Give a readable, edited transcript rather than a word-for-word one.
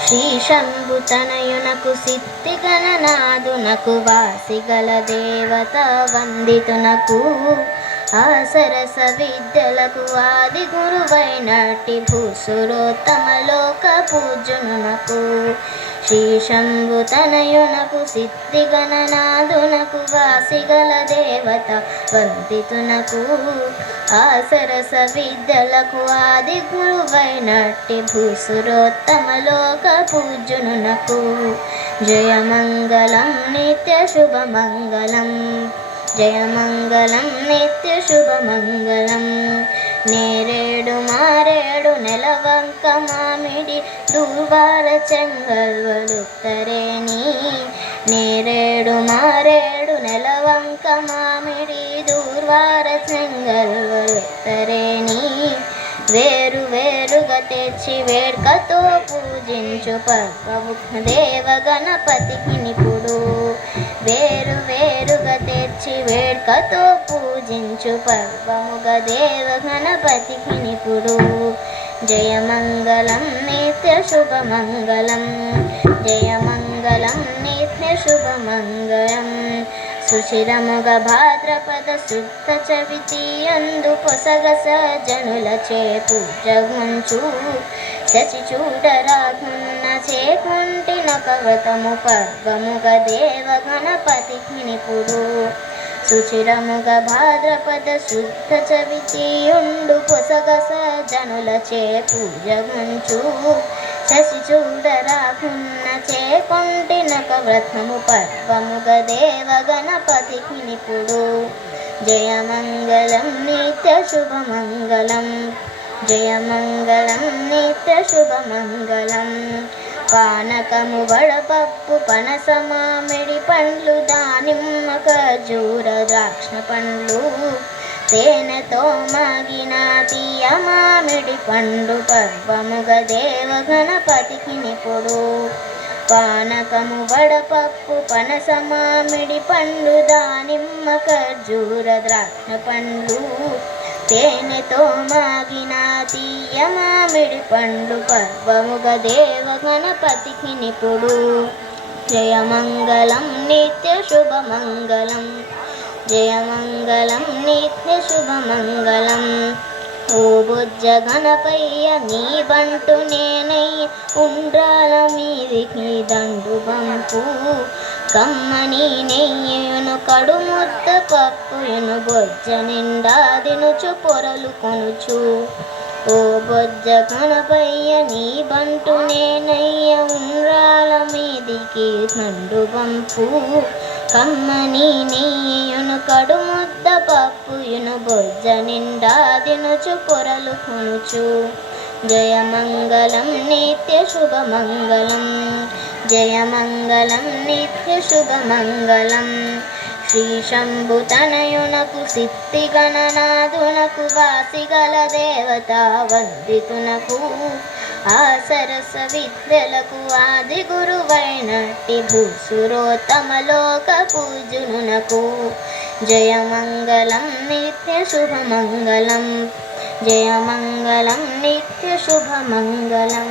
శ్రీ శంభుతనయునకు సిద్ధి గణనాథునకు వాసిగల దేవత వందితునకు ఆసరస విద్యలకు ఆది గురువైనట్టి భూసురోత్తమలోక పూజనునకు శ్రీ శంభుతనయునకు సిద్ధి గణనాథునకు వాసిగల దేవత వందితునకు ఆసరస విద్యలకు ఆది గురువైనట్టి భూసురోత్తమలోక పూజనునకు జయమంగళం నిత్య శుభమంగళం జయమంగళం నిత్య శుభమంగళం నేరేడు మారేడు నెలవంక మామిడి దూర్వార చెంగల్వలుత్తరేణి నేరేడు మారేడు నెలవంక మామిడి దూర్వార చెంగల్వలుత్తరేణి వేరు వేరుగా తెచ్చి వేడుకతో పూజించు పర్వము దేవ గణపతికి నిపుడు వేరు వేరుగా తెచ్చి వేడుకతో పూజించు పర్వముగ దేవ గణపతికి నిపుడు జయమంగళం నిత్య శుభమంగళం జయమంగళం నిత్య శుభమంగళం సుశిరముగ భాద్రపద శుద్ధ చవితి అందు పొసగ సజనులచే పూజగుంచు శశి చూడరాకున్న చేకుంటినొక వ్రతము పర్వముగ దేవ గణపతికి నిపుడు సుచిరముగ భాద్రపద శుద్ధ చవితి ఉండు పొసగ సజనులచే పూజగుంచు శశి చూడరాకున్న చేకొంటినొక వ్రతము పర్వముగ దేవ గణపతికి నిపుడు జయమంగళం నిత్య శుభమంగళం జయమంగళం నిత్య శుభమంగళం పానకము వడపప్పు పనస మామిడి పండ్లు దానిమ్మ ఖర్జూర ద్రాక్ష పండ్లు తేనెతో మాగిన తీయ మామిడి పండు పర్వముగ దేవ గణపతికి నిపుడు పానకము వడపప్పు పనస మామిడి పండు దానిమ్మ ఖర్జూర ద్రాక్ష పండ్లు తేనెతో మాగిన తీయ మామిడి పండు పర్వముగ దేవ గణపతికి నిపుడు జయమంగళం నిత్య శుభమంగళం జయమంగళం నిత్య శుభమంగళం ఓ బొజ్జ గణపయ్య నీ బంటు నేనయ్య ఉండ్రాల మీదికి దండు బంపు కమ్మని నెయ్యను కడు ముద్ద పప్పును బొజ్జ నిండా దినుచు పొరలు కొనుచు ఓ బొజ్జ గణపయ్య నీ బంటు నేనయ్య ఉండ్రాల మీదికి దండు బంపు కమ్మని నెయ్యను కడు ముద్ద పప్పును బొజ్జ నిండా దినుచు పొరలు కొనుచు జయమంగళం నిత్య శుభమంగళం జయమంగళం నిత్య శుభమంగళం శ్రీ శంభుతనయునకు సిద్ధి గణనాథునకు వాసిగల దేవత వందితునకు ఆసరస విద్యలకు ఆది గురువైనట్టి భూసురోత్తమలోక పూజనునకు జయమంగళం నిత్య శుభమంగళం జయమంగళం నిత్య శుభమంగళం.